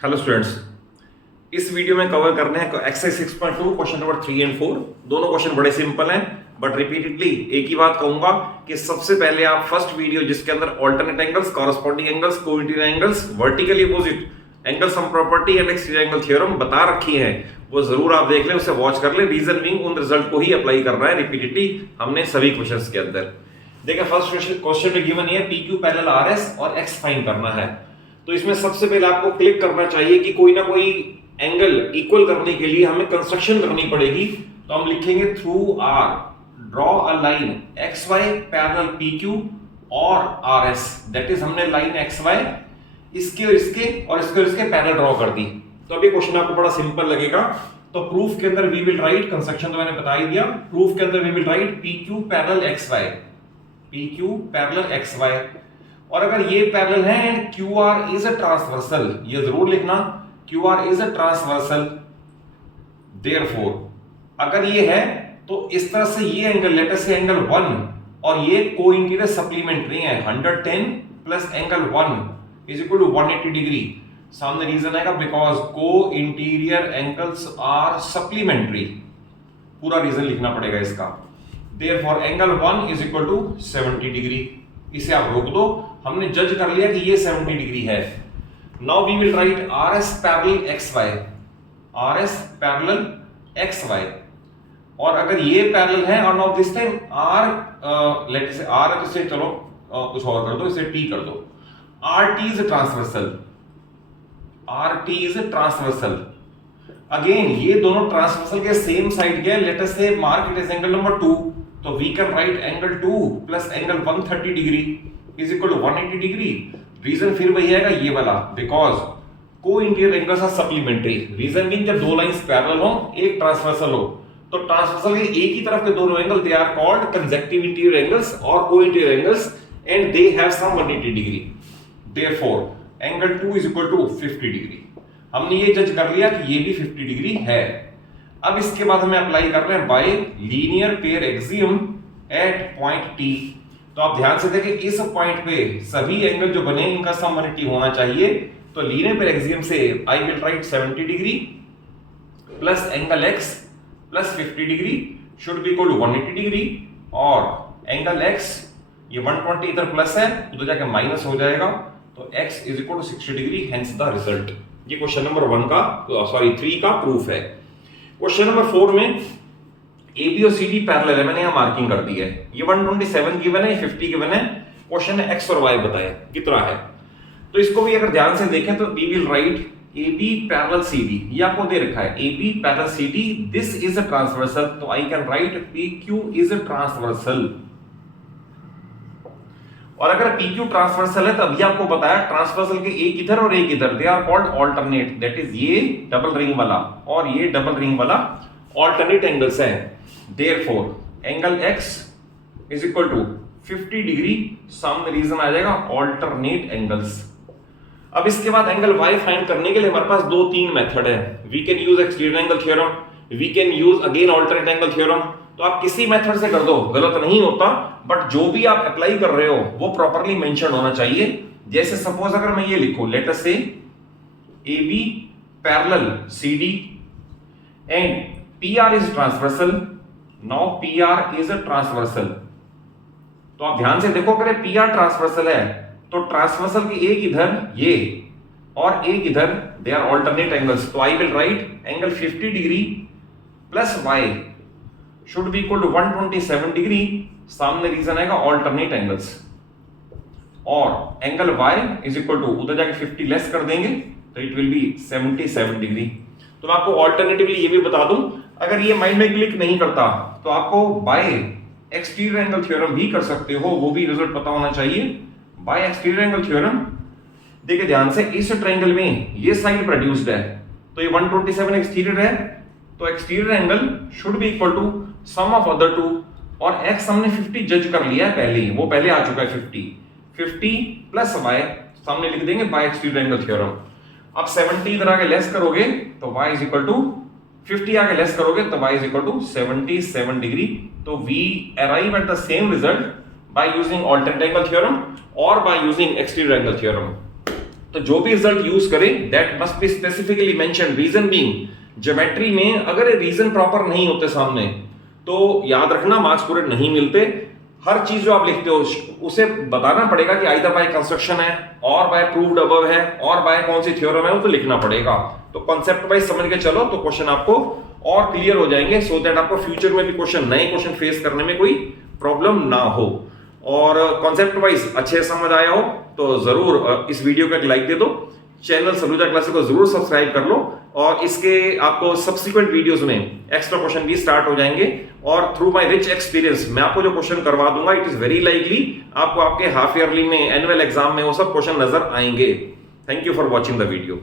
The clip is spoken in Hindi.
हेलो स्टूडेंट्स, इस वीडियो में कवर करने हैं एक्सरसाइज 6.2 क्वेश्चन नंबर 3 एंड 4। दोनों क्वेश्चन बड़े सिंपल हैं, बट रिपीटेडली एक ही बात कहूंगा कि सबसे पहले आप फर्स्ट वीडियो जिसके अंदर alternate angles, corresponding angles, coincident angles, vertically opposite angle sum property and exterior angle theorem बता रखी है, वो जरूर आप देख लें, उसे वॉच कर लें। रीजन बीइंग उन रिजल्ट को ही अप्लाई करना है रिपीटेडली हमने सभी क्वेश्चंस के अंदर। देखिए फर्स्ट क्वेश्चन में गिवन है पी क्यू पैरेलल आरएस और एक्स फाइंड करना है। तो इसमें सबसे पहले आपको क्लिक करना चाहिए कि कोई ना कोई एंगल इक्वल करने के लिए हमें कंस्ट्रक्शन करनी पड़ेगी। तो हम लिखेंगे through R draw a line X Y parallel P Q और आर एस, दैट इज हमने लाइन एक्स वाई इसके और इसके और इसके और इसके पैरेलल ड्रॉ कर दी। तो अभी क्वेश्चन आपको बड़ा सिंपल लगेगा। तो प्रूफ के अंदर वी विल राइट, कंस्ट्रक्शन तो मैंने बता ही दिया, प्रूफ के अंदर we will write P Q parallel X Y, P Q parallel X Y. और अगर ये पैरेलल है and Q R is a transversal, ये जरूर लिखना Q R is a transversal, therefore अगर ये है तो इस तरह से ये एंगल लेट अस से एंगल 1 और ये कोइंसिडेंट सप्लीमेंट्री है 110 plus angle 1 is equal to 180 degree. सामने रीजन आएगा because co interior angles are supplementary, पूरा रीजन लिखना पड़ेगा इसका। Therefore angle 1 is equal to 70 degree. इसे आप रोक दो, हमने जज कर लिया कि ये 70 डिग्री है। Now we will write R S parallel X Y, R S parallel X Y. और अगर ये पैरेलल है और now this time R let say R है तो इसे चलो कुछ और कर दो, इसे टी कर दो। R T is transversal, R T is transversal. Again ये दोनों ट्रांसवर्सल के सेम साइड के, let us say mark it as angle number 2, तो we can write angle 2 plus angle 130 degree is equal to 180 degree. Reason फिर वही आएगा ये वाला, because co interior angles are supplementary. Reason being जब दो लाइंस पैरेलल हो, एक ट्रांसवर्सल हो, तो ट्रांसवर्सल के एक ही तरफ के दोनों angle they are called consecutive interior angles और co interior angles and they have sum 180 degree. Therefore angle 2 is equal to 50 degree. हमने ये जज कर लिया कि ये भी 50 डिग्री है। अब इसके बाद हमें अप्लाई कर रहे हैं by linear pair axiom at point T. तो आप ध्यान से देखें, इस पॉइंट पे सभी एंगल जो बने इनका सम 180 होना चाहिए। तो लीनियर पेयर एक्सियम से I will write 70 degree plus angle x plus 50 degree should be equal to 180 degree, और एंगल x ये 120 इधर प्लस है उधर जाके माइनस हो जाएगा, तो x is equal to 60 degree, hence the result. ये क्वेश्चन नंबर 1 का सॉरी 3 का प्रूफ है। क्वेश्चन नंबर 4 में ए बी और सी डी पैरेलल है, मैंने यहां मार्किंग कर दी है। ये 127 गिवन है, 50 गिवन है। क्वेश्चन है एक्स और वाई बताए कितना है। तो इसको भी अगर ध्यान से देखें तो we will write A B parallel C D, ये आपको दे रखा है A B parallel C D, this is a transversal, तो I can write P Q is a transversal. और अगर पी क्यू ट्रांसवर्सल है तो अभी आपको बताया ट्रांसवर्सल के एक इधर और एक इधर, they are called alternate, that is ये डबल रिंग वाला और ये डबल रिंग वाला ऑल्टरनेट एंगल्स हैं। Therefore angle x is equal to 50 degree, सामने रीजन आ जाएगा ऑल्टरनेट एंगल्स। अब इसके बाद एंगल y फाइंड करने के लिए हमारे पास 2-3 मेथड है। We can use exterior angle theorem, we can use again alternate angle theorem. तो आप किसी मेथड से कर दो, गलत नहीं होता, बट जो भी आप अप्लाई कर रहे हो वो प्रॉपर्ली मेंशन होना चाहिए। जैसे सपोज अगर मैं ये लिखूं let us say A B parallel C D and P R is transversal, now P R is a transversal. तो आप ध्यान से देखो, अगर पी आर ट्रांसवर्सल है तो ट्रांसवर्सल के एक इधर ये और एक इधर दे आर ऑल्टरनेट एंगल्स, तो I will write angle 50 degree plus y should be equal to 127 degree, सामने रीजन आएगा ऑल्टरनेट एंगल्स, और angle y is equal to उधर जाके 50 लेस कर देंगे तो इट विल बी 77 डिग्री। तो मैं आपको ऑल्टरनेटिवली ये भी बता दूं, अगर ये माइंड में क्लिक नहीं करता तो आपको बाय एक्सटीरियर एंगल थ्योरम भी कर सकते हो, वो भी रिजल्ट पता होना चाहिए। बाय एक्सटीरियर एंगल थ्योरम देखिए ध्यान से, इस ट्रायंगल में ये साइड प्रोड्यूस्ड है तो ये 127 एक्सटीरियर है, तो exterior angle should be equal to sum of other two, और x हमने 50 जज कर लिया है पहले ही, वो पहले आ चुका है 50 प्लस y सामने लिख देंगे बाय एक्सटीरियर एंगल थ्योरम। अब 70 इधर आके लेस करोगे तो y इज इक्वल टू 50 आके लेस करोगे तो y is equal to 77 degree. तो we arrive at the same result by using alternate angle theorem or by using exterior angle theorem. तो जो भी रिजल्ट यूज करें that must be specifically mention, reason being geometry में अगर रीजन प्रॉपर नहीं होते सामने तो याद रखना मार्क्स पूरे नहीं मिलते। हर चीज जो आप लिखते हो उसे बताना पड़ेगा कि आइदर बाय कंस्ट्रक्शन है और बाय प्रूव्ड अबव है और बाय कौन सी थ्योरम है, वो तो लिखना पड़ेगा। तो कॉन्सेप्ट वाइज समझ के चलो तो क्वेश्चन आपको और क्लियर हो जाएंगे, सो दैट आपको फ्यूचर में भी नए क्वेश्चन फेस करने में कोई प्रॉब्लम ना हो। और कॉन्सेप्ट वाइज अच्छे समझ आया हो तो जरूर इस वीडियो को एक लाइक दे दो, चैनल सलूजा क्लासेस को जरूर सब्सक्राइब कर लो, और इसके आपको सब्सिक्वेंट वीडियोस में एक्स्ट्रा क्वेश्चन भी स्टार्ट हो जाएंगे। और थ्रू माय रिच एक्सपीरियंस मैं आपको जो क्वेश्चन करवा दूंगा इट इज वेरी लाइकली आपको आपके हाफ ईयरली में, एनुअल एग्जाम में वो सब क्वेश्चन नजर आएंगे। Thank you for watching the video.